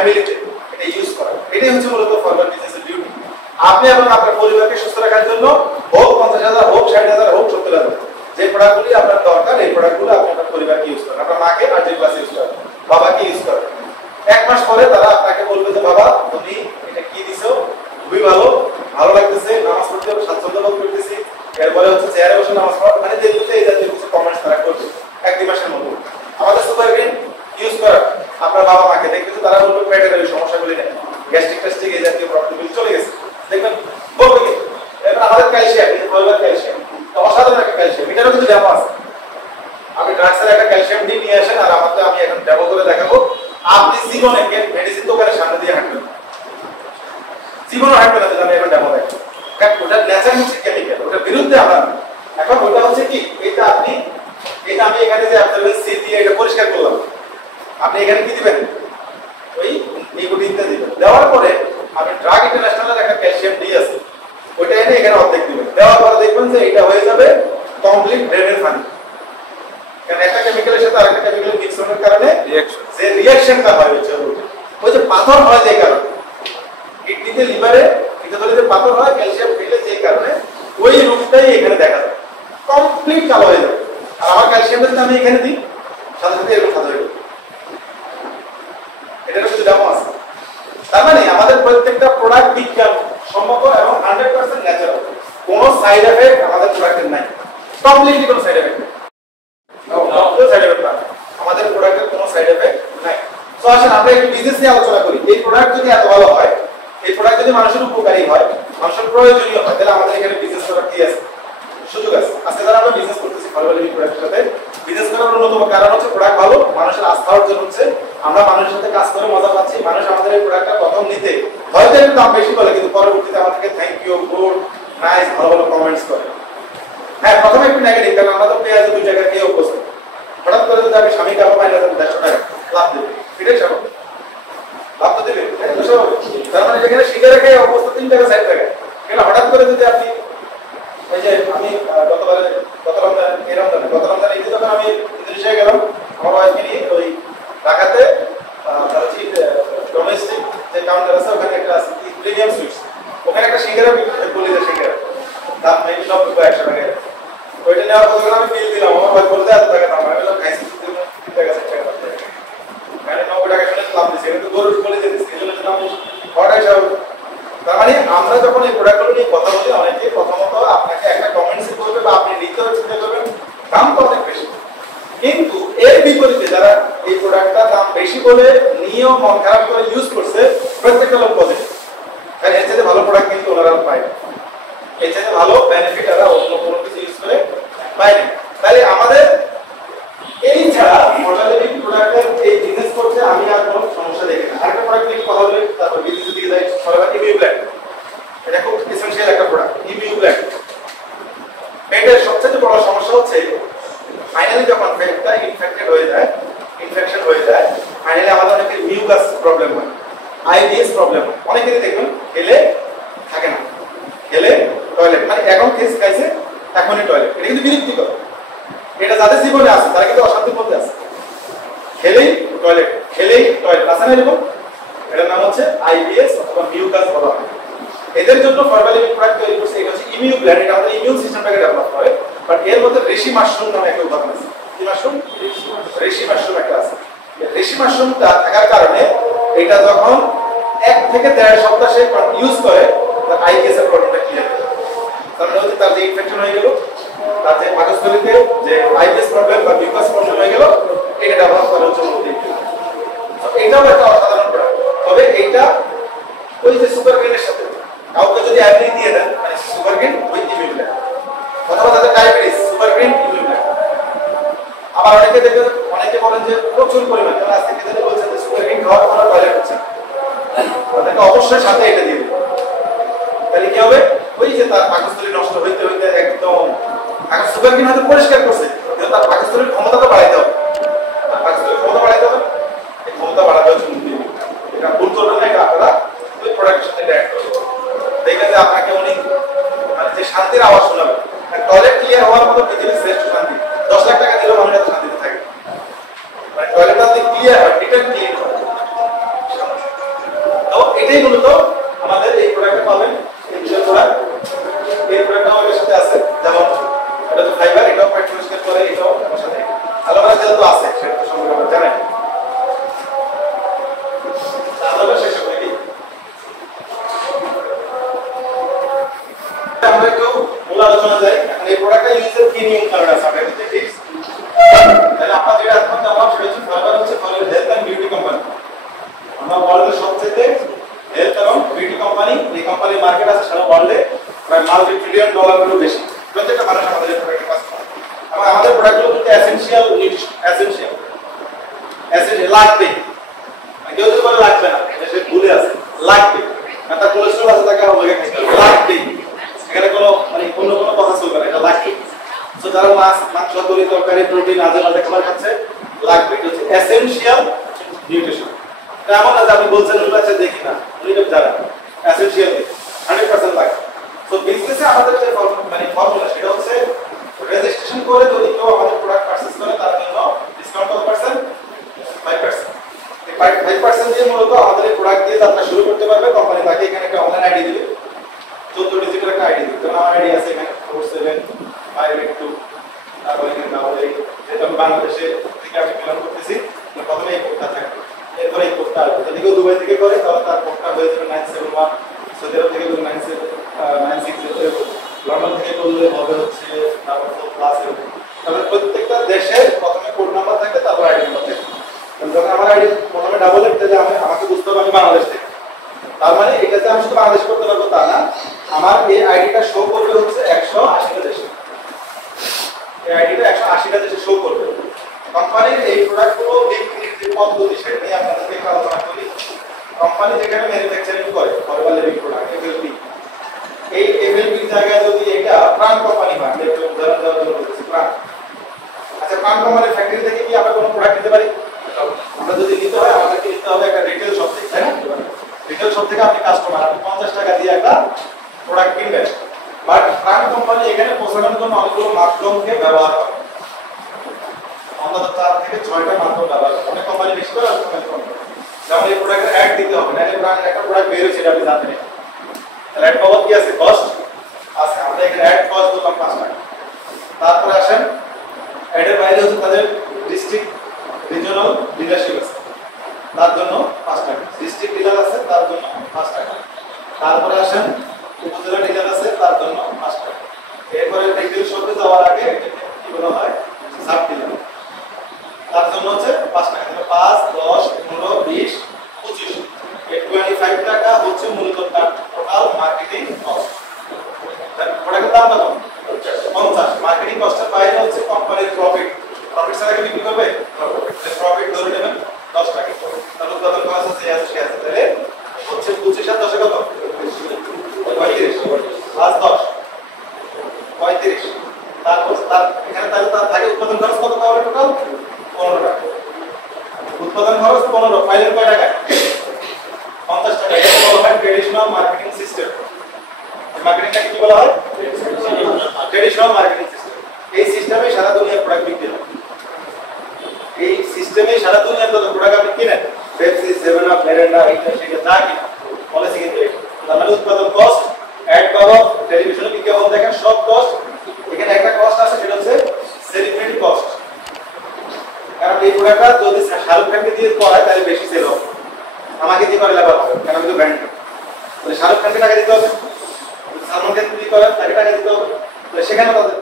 ফ্যামিলিতে এটা ইউজ করা। এটাই হচ্ছে মূলত ফরওয়ার্ড বিজনেসের ডিউটি। আপনি এবং আপনার পরিবারকে সুস্থ রাখার জন্য হোক 50,000 হোক 60,000 হোক 70,000 যে প্রোডাক্টগুলি আপনার দরকার এই প্রোডাক্টগুলো আপনি আপনার পরিবারকে ইউজ করেন, আপনার মাকে আর্জেন্ট ক্লাস ইউজ করেন, বাবাকে ইউজ করেন। 1 মাস পরে তারা আপনাকে বলবে যে বাবা তুমি এটা কি দিছো, খুবই ভালো, ভালো লাগতেছে, নামাজ পড়তে স্বাচ্ছন্দ্য বোধ করতেছি, এরপরে হচ্ছে চেয়ারে বসে নামাজ পড়া, মানে দেখতে এই জাতীয় কিছু কমেন্টস তারা করবে 1-2 মাসের মধ্যে। আমাদের সুপারগ্রিন ইউজ করা আপনার বাবা মাকে দেখবে যে তারা বলবে পেটের এই সমস্যাগুলি নেই, গ্যাস্ট্রিক টেস্টিক এই জাতীয় প্রবলেমগুলি চলে গেছে, দেখবেন বলবে কি। এবার আমাদের ক্যালসিয়াম, এই ফলবার ক্যালসিয়াম অসাধারণ একটা ক্যালসিয়াম, এটারও কিন্তু ডেমো আছে। আপনি ড্রাগসের একটা ক্যালসিয়াম ডি নিয়ে আসেন আর আমাকে আমি এখন ডেমো করে দেখাবো। আপনি জীবনে মেডিসিন দোকানের সামনে দিয়ে হাঁটবেন, জীবনও হাঁটবেন না, আমি এখন ডেমো দেখাবো। ওটা ন্যাচারাল কেমিক্যাল, ওটার বিরুদ্ধে আমরা এখন ওটা হচ্ছে কি, এটা আপনি এটা আমি এখানে যে অ্যাবজর্বেন্স সি দিয়ে এটা পরিষ্কার করলাম, আপনি এখানে কি দিবেন, ওই নিকোটিনটা দিবেন। দেওয়ার পরে আপনি ড্রাগ ইন্টারন্যাশনালের একটা ক্যালসিয়াম ডি আছে, ওইটা এনে এখানে অর্ধেক দিবেন। দেওয়ার পরে দেখবেন যে এটা হয়ে যাবে কমপ্লিট ড্রেনের পানি। কারণ একটা কেমিক্যালের সাথে আরেকটা কেমিক্যাল মিক্স হওয়ার কারণে যে রিঅ্যাকশনটা হয় হচ্ছে ওই যে পাথর হয় যে কারণে, কিডনিতে লিভারে যে পাথর হয় ক্যালসিয়াম ফেলে যে কারণে ওই রূপটাই এখানে দেখা যায়, কমপ্লিট কালো হয়ে যাবে। আর আমার ক্যালসিয়াম যদি আমি এখানে দিই সাথে সাথে এরকম সাদা হয়ে যাবে। এটার কিছু দাম আছে। তার মানে আমাদের প্রত্যেকটা প্রোডাক্ট বিজ্ঞান সম্মত এবং 100% ন্যাচারাল, কোনো সাইড এফেক্ট আমাদের প্রোডাক্টের নাই, কমপ্লিটলি কোনো সাইড এফেক্ট নেই, আমাদের প্রোডাক্টের কোনো সাইড এফেক্ট নাই। তো আসেন আমরা একটু বিজনেস নিয়ে আলোচনা করি। এই প্রোডাক্ট যদি এত ভালো হয়, এই প্রোডাক্ট যদি মানুষের উপকারী হয়, মানুষের প্রয়োজনীয় হয়, তাহলে আমাদের এখানে বিজনেস করার কি আছে, সুযোগ আছে। আজকে যারা আমরা বিজনেস করতেছি ফলবালি প্রোডাক্টের সাথে, বিজনেস করার অন্যতম কারণ হচ্ছে প্রোডাক্ট ভালো, মানুষের আস্থা অর্জন হচ্ছে, আমরা মানুষের সাথে কাজ করে মজা পাচ্ছি, মানুষ আমাদের এই প্রোডাক্টটা প্রথম নিতে হয়তো একটু দাম বেশি বলে, কিন্তু পরবর্তীতে আমাদেরকে থ্যাংক ইউ, গুড, নাইস, ভালো ভালো কমেন্টস করে। হ্যাঁ, প্রথমে একটু নেগেটিভ, কারণ আমরা তো পেঁয়াজ 2 টাকা খেয়ে অভ্যস্ত। হঠাৎ করে যদি আমি স্বামী কাপড় পাই না 150 টাকা লাভ দেবে, এটাই স্বাভাবিক, লাভ তো দেবে। তার মানে যেখানে শিখে রেখে অবস্থা 3 টাকা 60 টাকা, এখানে হঠাৎ করে যদি আপনি ওই যে আমি গত রমজানে ঈদে যখন আমি ইন্দোনেশিয়া গেলাম আমার ওয়াইফকে নিয়ে, ওই ঢাকাতে তার হচ্ছে ডোমেস্টিক যে কাউন্টার আছে ওখানে একটা আছে প্রিমিয়াম সুইটস, ওখানে একটা সিঙ্গারা বলি যে সিঙ্গারা দাম 90 বা 100 টাকা। ওইটা নেওয়ার পর আমি বিল দিলাম, আমার ওয়াইফ বলতে এত টাকা দাম, আমি বললাম খাইছি 3 টাকা 60 টাকা, মানে 90 টাকা শুনে লাভ দিচ্ছে, কিন্তু গরুর বলে দিচ্ছি, এই জন্য দাম হওয়াটাই স্বাভাবিক। তার মানে আমরা যখন এই প্রোডাক্টগুলো নিয়ে কথা বলি, অনেকে প্রথমত আপনাকে একটা কমেন্টস করবে বা আপনি নিতেও চিন্তা করবেন দাম তো অনেক বেশি, কিন্তু এর বিপরীতে যারা এই প্রোডাক্টটা দাম বেশি বলে নিয়েও মন খারাপ করে ইউজ করছে, প্রত্যেকটা লোক পজিটিভ, কারণ এর চেয়ে ভালো প্রোডাক্ট কিন্তু ওনারা পায় না, এর চেয়ে ভালো বেনিফিট ওরা অন্য কোনো কিছু ইউজ করে পায় না। তাহলে আমাদের এই ছাড়া মডেলিটি প্রোডাক্টের এই বিজনেস করতে আমি আর কোনো সমস্যা দেখি না। আরেকটা প্রোডাক্ট নিয়ে কথা বলে তারপর বিজনেসের দিকে যাই। সরকার ইমিউ ব্ল্যাক, এটা খুব এসেনশিয়াল একটা প্রোডাক্ট, ইমিউ ব্ল্যাক। পেটের সবচেয়ে বড় সমস্যা হচ্ছে ফাইনালি যখন পেটটা ইনফেক্টেড হয়ে যায়, ইনফেকশন হয়ে যায়, ফাইনালি আমাদের অনেকের মিউকাস প্রবলেম হয়, আইবিএস প্রবলেম হয়। অনেকেরই দেখবেন খেলে থাকে না, খেলে টয়লেট, মানে এখন খেয়ে খাইছে এখনই টয়লেট, এটা কিন্তু বিরক্তিকর। এটা যাদের জীবনে আছে তারা কিন্তু অশান্তির মধ্যে আছে, খেলেই টয়লেট, খেলেই টয়লেট আছে না এরকম। এটার নাম হচ্ছে আইবিএস অথবা মিউকাস বলা হয়। এদের জন্য ফরমালিন প্রোডাক্ট তৈরি করছে, এটা হচ্ছে ইমিউ ব্ল্যান্ড, এটা আমাদের ইমিউন সিস্টেমটাকে ডেভেলপ করে। বাট এর মধ্যে রেশি মাশরুম নামে একটা উপাদান আছে। কি মাশরুম? রেশি মাশরুম একটা আছে। রেশি মাশরুমটা থাকার কারণে এটা যখন 1 থেকে 1.5 সপ্তাহ সে ইউজ করে, তার আইবিএস এর প্রবলেমটা ক্লিয়ার হয়। তার মানে হচ্ছে তার যে ইনফেকশন হয়ে গেল, তার যে পাকস্থলীতে যে আইবিএস প্রবলেম বা মিউকাস প্রবলেম হয়ে গেল, এটা ডেভেলপ করা হচ্ছে মধ্যে। এটাও একটা অসাধারণ প্রোডাক্ট। তবে এইটা ওই যে সুপারগ্রিনের সাথে কাউকে যদি অ্যাপ্লি দিয়ে দেন, মানে সুপারগ্রিন উইথ ইমিউ ব্ল্যান্ড, অথবা তাদের ডায়াবেটিস সুপারগ্রিন ইমিউ ব্ল্যান্ড। আবার অনেকে দেখবেন, অনেকে বলেন যে প্রচুর পরিমাণে, যেমন আজকে যেটা বলছেন যে সুপারগ্রিন খাওয়ার পর টয়লেট হচ্ছে, তাদেরকে অবশ্যই সাথে এটা দিয়ে দেবেন। তাহলে কি হবে, ওই যে তার পাকস্থলী নষ্ট হইতে হইতে একদম সুপারগ্রিন হয়তো পরিষ্কার করছে, কিন্তু তার পাকস্থলীর ক্ষমতাটা বাড়াইতে হবে। পাকস্থলীর ক্ষমতা বাড়াইতে হবে, এই ক্ষমতা বাড়াতে হচ্ছে মুক্তি। এটা ভুল করবেন না, এটা আপনারা ওই প্রোডাক্টের সাথে অ্যাড করবেন। দেখবেন যে আপনাকে উনি মানে যে শান্তির আওয়াজ শোনাবে। টয়লেট ক্লিয়ার হওয়ার মতো পৃথিবীর শ্রেষ্ঠ শান্তি, 10 লাখ টাকা দিলেও মানুষ এত শান্তিতে থাকে। মানে টয়লেটটা যদি ক্লিয়ার হয়, ডিটেল ক্লিন হয়, আমরা একটু মূল আলোচনা যাই। এখন এই প্রোডাক্টটা ইউজের কি নিয়ম কারণ আছে আমরা একটু দেখি। তাহলে আমরা যেটা এখন জানলাম সেটা হচ্ছে ফাইবার হচ্ছে for health and beauty company. আমরা ওয়ার্ল্ডের সবচেয়ে হেলথ এবং বিউটি কোম্পানি, এই কোম্পানির মার্কেট আছে সারা ওয়ার্ল্ডে প্রায় মাল্টি ট্রিলিয়ন ডলারেরও বেশি। প্রত্যেকটা মানুষ আমাদের এই প্রোডাক্টের কাজ করে এবং আমাদের প্রোডাক্টগুলো কিন্তু এসেনশিয়াল নিউট্রিশন, এসেনশিয়াল লাগবে। কেউ যদি বলে লাগবে না, সে ভুলে আছে, লাগবে। তার কোলেস্ট্রল আছে, তাকে ওমেগা খাইতে লাগবে। এখানে কোনো মানে কোনো কথা চলবে না, এটা লাগবে। তো যারা মাছ, মাংস, তরি, তরকারি, প্রোটিন আজে বাজে খাবার খাচ্ছে লাগবে, এটা হচ্ছে এসেনশিয়াল নিউট্রিশন। এমন না যে আপনি বলছেন আছে দেখি না, উনি তো জানেন এসেনশিয়াল 100% লাগবে। তো বিজনেসে আমাদের যে মানে ফর্মুলা সেটা হচ্ছে রেজিস্ট্রেশন করে যদি কেউ আমাদের প্রোডাক্ট পারচেজ করে তার জন্য ডিসকাউন্ট কত পার্সেন্ট? 5%। এই 5% দিয়ে মূলত আমাদের এই প্রোডাক্ট দিয়ে যাত্রা শুরু করতে পারবে। কোম্পানি তাকে এখানে একটা অনলাইন আইডি দিবে, 14 ডিজিটের একটা আইডি দিবে। যেমন আমার আইডি আছে এখানে 4752, তারপরে এখানে আমাদের যেটা আমি বাংলাদেশে থেকে আমি প্ল্যান করতেছি, প্রথমে এই কোডটা থাকবে, এরপরে এই কোডটা আসবে। যদি কেউ দুবাই থেকে করে তাহলে তার কোডটা হয়ে যাবে 971, সৌদি আরব থেকে করলে 960, লন্ডন থেকে করলে হবে হচ্ছে তারপর প্লাস। তাহলে প্রত্যেকটা দেশের প্রথমে কোড নাম্বার থাকে, তারপর আইডি নাম্বার থাকে। যখন আমার আইডি প্রথমে ডাবল লিখতে যায় আমাকে বুঝতে হবে আমি বাংলাদেশ থেকে। তার মানে এটাতে আমি শুধু বাংলাদেশ করতে পারবো তা না, আমার এই আইডিটা শো করবে হচ্ছে 180টা দেশে। এই আইডিটা 180টা দেশে শো করবে। কোম্পানির এই প্রোডাক্টগুলো বিক্রির যে পদ্ধতি সেটা নিয়ে আপনাদেরকে একটু আলোচনা করি। কোম্পানি যেখানে ম্যানুফ্যাকচারিং করে ফরমাল লিভিং প্রোডাক্ট এফএলপি, এই এফএলপির জায়গায় যদি এটা প্রাণ কোম্পানি হয়, আমি একটা উদাহরণ দেওয়ার জন্য বলছি প্রাণ। আচ্ছা, প্রাণ কোম্পানির ফ্যাক্টরি থেকে কি আমরা কোনো প্রোডাক্ট নিতে পারি? আমরা যদি নিতে হয় আমাদেরকে নিতে হবে একটা রিটেল শপ থেকে, তাই না? রিটেল শপ থেকে আপনি কাস্টমার, আপনি 50 টাকা দিয়ে একটা প্রোডাক্ট কিনবেন। বাট প্রাণ কোম্পানি এখানে পৌঁছানোর জন্য অনেকগুলো মাধ্যমকে ব্যবহার করে, অন্তত 4 থেকে 6টা মাধ্যম ব্যবহার করে। অনেক কোম্পানি বেশি করে, অনেক কোম্পানি কম করে। যেমন এই প্রোডাক্টের অ্যাড দিতে হবে, নাহলে প্রাণের একটা প্রোডাক্ট বের হয়েছে এটা আপনি জানতেন। তাহলে অ্যাড বাবদ কি আছে? কস্ট আছে। আমরা এখানে অ্যাড কস্ট দিলাম 5 টাকা। তারপরে আসেন অ্যাডের বাইরে হচ্ছে তাদের ডিস্ট্রিক্ট রিজিওনাল ডিলারশিপ আছে, তার জন্য 5 টাকা। ডিস্ট্রিক্ট ডিলার আছে, তার জন্য 5 টাকা। তারপরে আসেন উপজেলা ডিলার আছে, তার জন্য 5 টাকা। এরপরে রিটেল শপে যাওয়ার আগে কি বলা হয়? সাব ডিলার, তার জন্য হচ্ছে 5 টাকা। 5, 10, 15, 20, 25, এই 25 টাকা হচ্ছে মূলত তার টোটাল মার্কেটিং কস্ট। প্রোডাক্টের দাম কত? 50। মার্কেটিং কস্টের বাইরে হচ্ছে কোম্পানির প্রফিট। প্রফিট ছাড়া কি বিক্রি করবে? প্রফিট ধরে নেবেন 10 টাকা। তাহলে উৎপাদন খরচ আছে, আছে, তাহলে হচ্ছে 25 আর 10 কত? 35 প্লাস 10 35। তারপর তার এখানে তাহলে তার থাকে উৎপাদন খরচ কত পাবে? টোটাল 15 টাকা। উৎপাদন খরচ 15, ফাইলের কয় টাকা? 50 টাকা। এটা বলা হয় ট্রেডিশনাল মার্কেটিং সিস্টেম। মার্কেটিংটা কি বলা হয়? Traditional marketing system. এই সিস্টেমে সারা দুনিয়ার প্রোডাক্ট বিক্রি হয়। এই সিস্টেমে সারা দুনিয়ার যত প্রোডাক্ট আপনি কিনেন, পেপসি, 7 আপ, মেরিন্ডা, এইটা সেটা যা কিনা পলিসি কিন্তু তার মানে উৎপাদন কস্ট, অ্যাড পাওয়া, টেলিভিশনে বিজ্ঞাপন দেখেন, সব কস্ট। এখানে একটা কস্ট আছে, সেটা হচ্ছে সেলিব্রিটি কস্ট। কারণ এই প্রোডাক্টটা যদি শাহরুখ খানকে দিয়ে করায় তাহলে বেশি সেল হবে, আমাকে দিয়ে করে লাভ হবে, কারণ আমি তো ব্র্যান্ড। তাহলে শাহরুখ খানকে টাকা দিতে হবে, সালমান খান দিয়ে করেন তাকে টাকা দিতে হবে, সেখানে তাদের